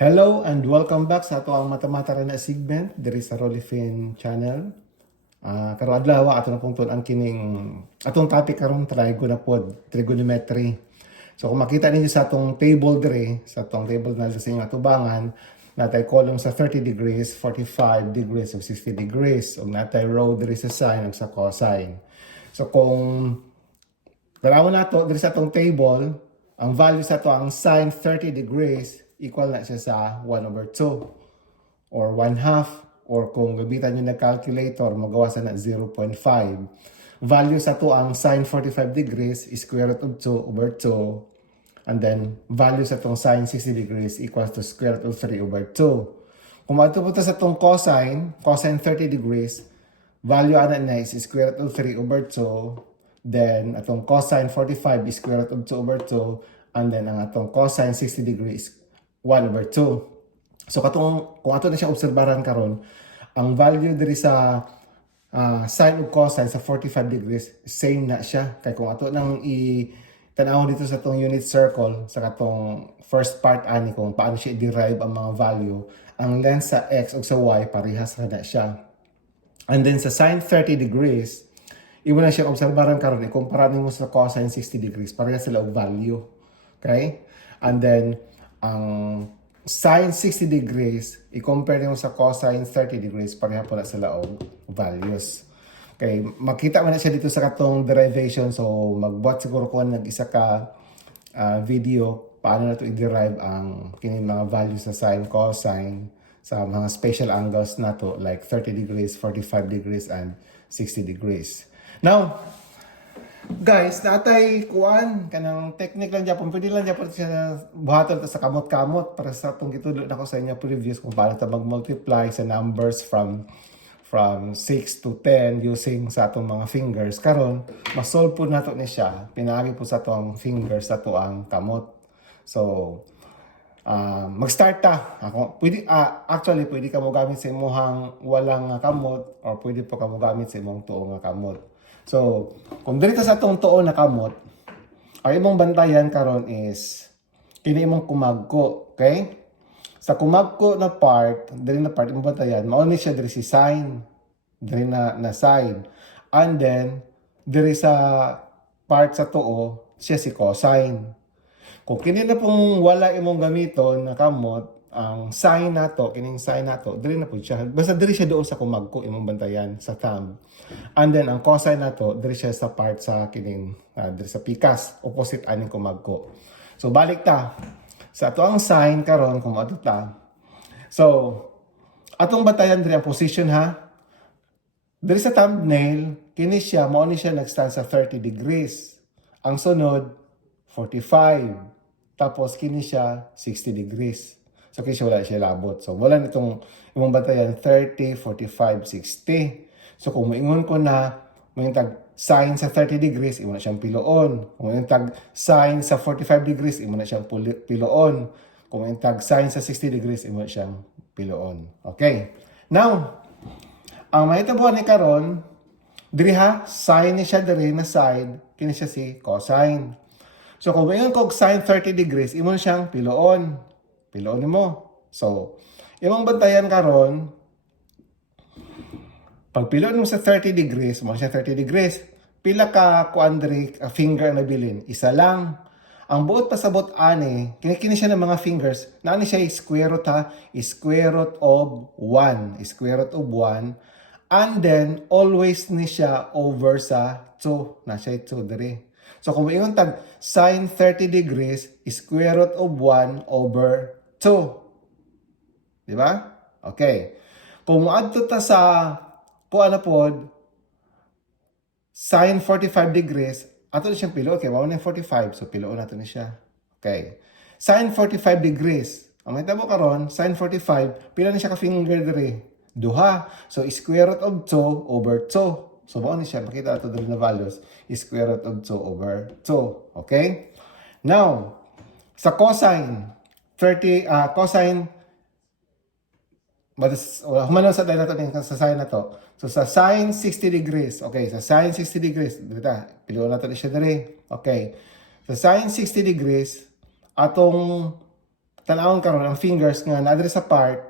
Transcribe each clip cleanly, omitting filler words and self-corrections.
Hello and welcome back sa ato ang matamata na segment diri sa Rolifin channel. Karong adlaw ato na pong tun-an kining atong topic karon trigo na pod, trigonometry. So kung makita ninyo sa atong table diri, sa atong table na sa inyong atubangan, natay column sa 30 degrees, 45 degrees, ug 60 degrees, ug natay row diri sa sine ug sa cosine. So kung tanawon nato diri sa atong table, ang value sa ato ang sine 30 degrees equal na siya sa 1/2 or 1/2, or kung gabitan nyo na calculator, magawa sa na 0.5. Value sa to ang sine 45 degrees is square root of 2/2, and then value sa tong sine 60 degrees equals to square root of 3/2. Kung matupunta sa tong cosine 30 degrees, value ana na is square root of 3/2. Then atong cosine 45 is square root of 2/2, and then ang atong cosine 60 degrees 1/2. So kung ato na siya obserbaran karon, ang value diri sa sine ug cosine sa 45 degrees same na siya. Kay kung ato nang i-tanawon dito sa tong unit circle sa katong first part ani kung paano siya i-derive ang mga value, ang length sa x ug sa y parehas na siya. And then sa sine 30 degrees, imo na siya obserbaran karon, ikumpara nimo sa cosine 60 degrees, parehas sila og value. Okay? And then ang sine 60 degrees, i-compare nyo sa cosine 30 degrees, pareha po na sila og values. Okay, makita man na siya dito sa katong derivation. So, magbuhat siguro ko nag-isa ka video paano na ito i-derive ang kining mga values sa sine, cosine, sa mga special angles na to, like 30 degrees, 45 degrees, and 60 degrees. Now, guys, natay kuan kanang technique lang Japon, pwede lang Japon siya buhaton ta sa kamot-kamot para sa itong gitudlo na ko sa inyo previous kung paano ta mag-multiply sa numbers from 6 to 10 using sa atong mga fingers. Karon masolve po nato ni siya, pinaagi po sa atong fingers sa to ang kamot. So mag-start ta. Actually pwede ka mo gamit sa imong walang kamot, or pwede po ka mo gamit sa imong tuo nga kamot. So, kung dito sa itong tuon na kamot, ang imong bantayan karon is kini imong kumagko, okay? Sa kumagko na part, diri na part imong bantayan, mao ni siya diri si sine, diri na sine. And then diri sa part sa tuo, siya si cosine. Kung kini na pong wala imong gamiton na kamot, ang sine nato, kining sine nato, diri na po siya. Basta diri siya doon sa kumagko imong bantayan sa thumb. And then ang cosine nato, diri siya sa part sa kining diri sa pikas, opposite aning kumagko. So balik ta sa ato ang sine karon kung ato ta. So atong bantayan diri ang position ha. Diri sa thumbnail, kini siya mao ni siya nag-stand sa 30 degrees. Ang sunod 45. Tapos kini siya 60 degrees. So kaya wala siya labot. So wala nitong imong bantayan 30, 45, 60. So kung moingon ko na may tag sine sa 30 degrees, imo na siyang piloon. Kung may tag sine sa 45 degrees, imo na siyang piloon. Kung may tag sine sa 60 degrees, imo na siyang piloon. Okay. Now, ang mahitabuhan ni karon, diri ha, sine ni siya diri na side, kini siya si cosine. So kung mayon kog sine 30 degrees, imo na siyang piloon. Piloon mo. So, imong bantayan karon, pag piloon mo sa 30 degrees, mo siya 30 degrees, pila ka quadric finger na bilin? Isa lang. Ang buot pasabot ani, kinikini siya ng mga fingers, naani siya square root ha, square root of 1, square root of 1, and then always ni siya over sa 2, na siya 2 diri. So kung mayon tag sine 30 degrees, square root of 1 over 2. Di ba? Okay. Kung moadto ta sa kuan na pod sine 45 degrees, ato na siyang pilo. Okay, mao na 45. So piloon nato ni siya. Okay. Sine 45 degrees. Ang mahitabo karon, sine 45, pila na siya ka finger diri? Duha. So square root of 2 over 2. So mao ni siya, makita ato diri na values, square root of 2 over 2. Okay? Now, sa cosine 30 cosine humanaw sa tayo nato sa sine na to. So sa sine 60 degrees. Okay, sa sine 60 degrees, dito piluon nato ni siya diri. Okay. Sa sine 60 degrees, atong tanawon karon ang fingers nga na sa part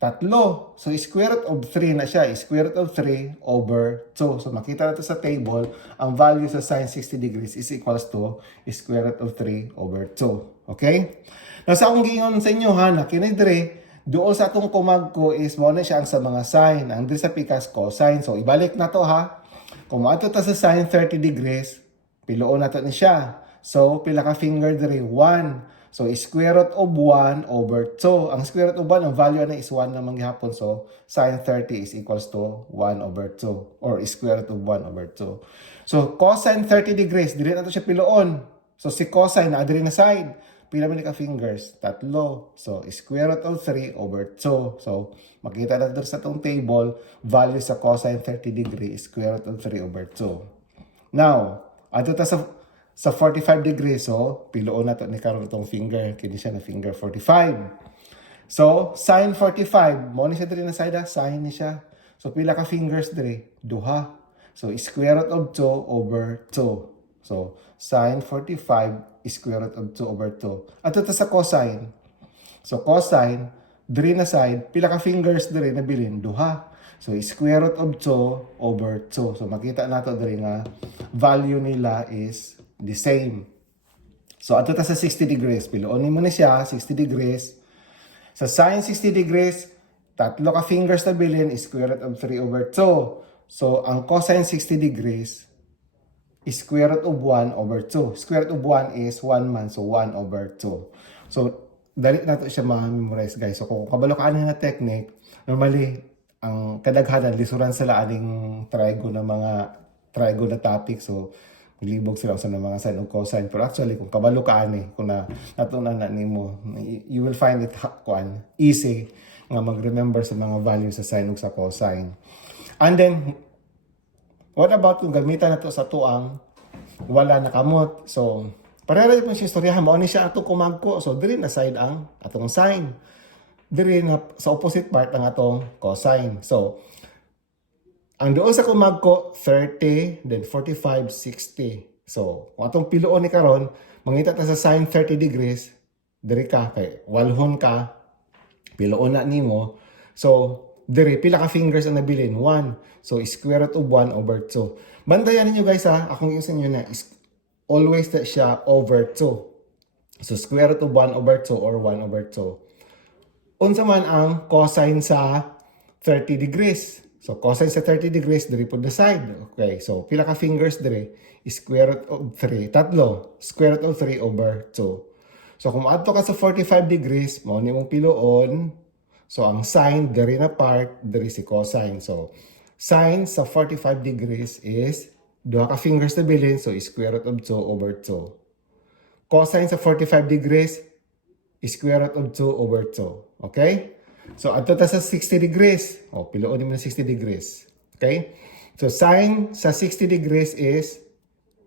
tatlo. So, square root of 3 na siya. Square root of 3 over 2. So, makita natin sa table, ang value sa sine 60 degrees is equals to square root of 3 over 2. Okay? Now, sa akong giingon sa inyo, ha, na kinidre, doon sa atong kumag ko is mo na siya ang sa mga sine. Ang diri sa pikas cosine. So, ibalik na to, ha. Kung maato ta sa sine 30 degrees, piluon na to ni siya. So, pila ka finger diri? 1. So, square root of 1 over 2. Ang square root of 1, ang value na is 1 naman gihapon. So, sine 30 is equals to 1 over 2. Or square root of 1 over 2. So, cosine 30 degrees. Dili na to siya piloon. So, si cosine na diri na side. Pila man ka fingers? Tatlo. So, square root of 3 over 2. So, makita na dito sa itong table, value sa cosine 30 degrees, square root of 3 over 2. Now, ato ta sa 45 degrees, so, piloon na to ni karon itong finger. Kini siya na finger 45. So, sine 45. Mo ni siya diri na side, sine ni siya. So, pila ka fingers diri? Duha. So, square root of 2 over 2. So, sine 45 square root of 2 over 2. At ito sa cosine. So, cosine, diri na side, pila ka fingers diri na bilin? Duha. So, square root of 2 over 2. So, makita nato diri nga value nila is the same. So, ato ta sa 60 degrees. Piloon mo na siya, 60 degrees. Sa sine 60 degrees, tatlo ka fingers na bilin, square root of 3 over 2. So, ang cosine 60 degrees, square root of 1 over 2. Square root of 1 is 1 man, so 1 over 2. So, dali na to siya ma-memorize, guys. So, kung kabalo ka na technique, normally, ang kadaghanan, lisuran sila aning trigo na mga trigo na topic. So, libog sila sa mga sine o cosine. Pero actually, kung kabalo ka kung natunan na nimo, you will find it easy nga mag-remember sa mga values sa sine o sa cosine. And then, what about kung gamitan na to sa tuang wala nakamot? So, pareha po siya istoryahan. Mao ni siya atong kumagko. So, diri na side ang atong sine. Diri na sa opposite part ang atong cosine. So, ang doon sa kumagko, 30, then 45, 60. So, kung atong piloon ni karon, mangita ta sa sine 30 degrees, diri ka, kay walhon ka, piloon na nimo. So, diri, pila ka fingers ang nabilin? 1. So, square root of 1 over 2. Bantayan ninyo guys ha, akong iusin nyo na, is always na siya over 2. So, square root of 1 over 2 or 1 over 2. Unsa man ang cosine sa 30 degrees. So, cosine sa 30 degrees, diri po the side. Okay, so, pila ka fingers diri? Square root of 3. Tatlo. Square root of 3 over 2. So, kung ato ka sa 45 degrees, mao ni mong piloon. So, ang sine, diri na part, diri si cosine. So, sine sa 45 degrees is, duha ka fingers na bilin, so, square root of 2 over 2. Cosine sa 45 degrees, square root of 2 over 2. Okay? So, ato ta sa 60 degrees. O, piloon mo na 60 degrees. Okay? So, sine sa 60 degrees is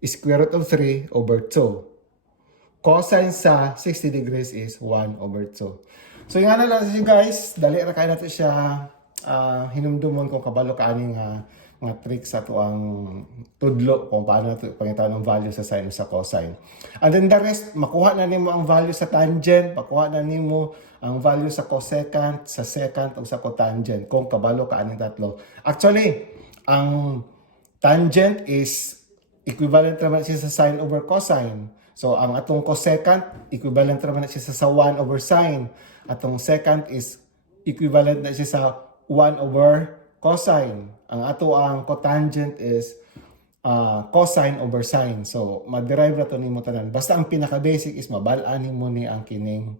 square root of 3 over 2. Cosine sa 60 degrees is 1 over 2. So, yung ano lang siya guys, dali na kayo natin siya hinumdumon kung kabalo ka aning mga tricks sa ito ang tudlo kung paano ito pangitan ng value sa sine o sa cosine. And then the rest, makuha na nimo ang value sa tangent, makuha na nimo ang value sa cosecant, sa secant, o sa cotangent kung kabalo ka aning tatlo. Actually, ang tangent is equivalent naman siya sa sine over cosine. So, ang atong cosecant, equivalent naman siya sa 1 over sine. Atong secant is equivalent na siya sa 1 over cosine. Ang ato ang cotangent is cosine over sine. So, mag-derive na ito nimo tanan. Basta ang pinaka-basic is mabalaan mo ni ang kining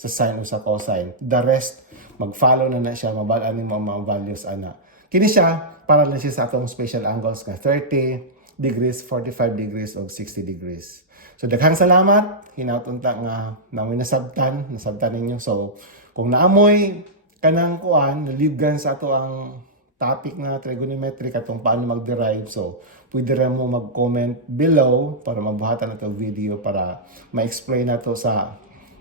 sa sine o sa cosine. The rest, mag-follow na siya, mabalaan mo ang mga values ana. Kini siya, para lang siya sa atong special angles nga 30 degrees, 45 degrees, o 60 degrees. So, daghang salamat. Hinautunta nga namin nasabtan ninyo. So, kung naamoy kanang nalibgan sa ato ang topic na trigonometry katong paano mag-derive. So, pwede rin mo mag-comment below para mabuhatan na itong video para ma-explain na to sa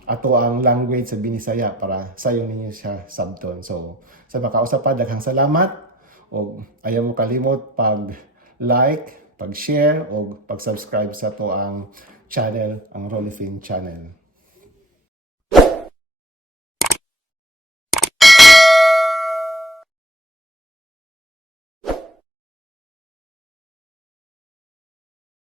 ato ang language sa Binisaya para sayo ninyo siya sabton. So, sa makausap pa, daghang salamat. O ayaw mo kalimot pag-like, pag-share, o pag-subscribe sa to ang channel, ang Rolifin channel.